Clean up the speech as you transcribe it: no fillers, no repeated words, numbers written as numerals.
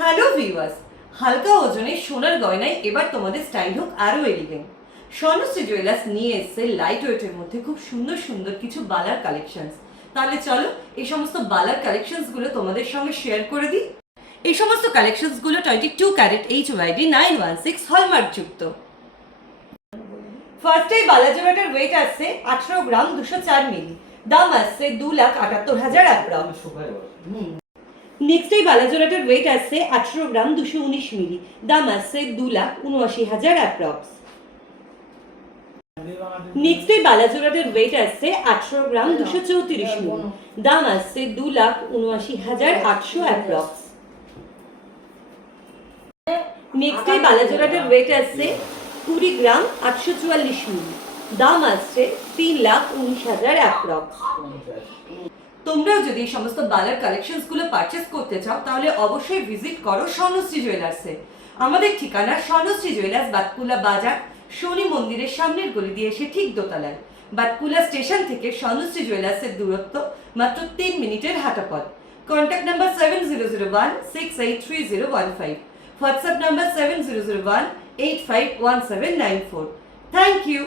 Hello viewers, হালকা ওজনে সোনার গয়নায় এবার তোমাদের স্টাইল হোক আরো এলিগেন্ট। স্বর্ণশ্রী জুয়েলার্স নিয়ে এসেছে লাইট ওয়েটের মধ্যে খুব সুন্দর সুন্দর কিছু বালার কালেকশনস। তাহলে চলো এই সমস্ত বালার কালেকশনস গুলো তোমাদের সঙ্গে শেয়ার করে দিই। এই সমস্ত কালেকশনস গুলো 22 ক্যারেট HYD 916 হলমার্ক যুক্ত। ফার্স্টে বালা জোড়াটার ওয়েট আসছে 18 গ্রাম 204 মিলি, দাম আসছে 2,78,000 অ্যাপ্রক্স। নেক্সট এই বালা জোড়াটার ওয়েট আসছে 18 গ্রাম 219 মিলি, দাম আসছে 2,79,000 অ্যাপ্রক্স। নেক্সট এই বালা জোড়াটার ওয়েট আসছে 18 গ্রাম 234 মিলি, দাম আসছে 2,79,800 অ্যাপ্রক্স। নেক্সট এই বালা জোড়াটার ওয়েট আসছে 20 গ্রাম 844 মিলি, দাম আসছে 3,19,000 অ্যাপ্রক্স। তোমরাও যদি এই সমস্ত বালার কালেকশনস গুলো পারচেস করতে চাও তাহলে অবশ্যই ভিজিট করো স্বর্ণশ্রী জুয়েলার্সে। আমাদের ঠিকানা স্বর্ণশ্রী জুয়েলার্স, বাতকুলা বাজার, শনি মন্দিরের সামনের গলি দিয়ে এসে ঠিক দোতলায়। বাতকুলা স্টেশন থেকে স্বর্ণশ্রী জুয়েলার্সের দূরত্ব মাত্র 3 মিনিটের হাঁটা পথ। Contact number 7001683015, WhatsApp number 7001851794। Thank you.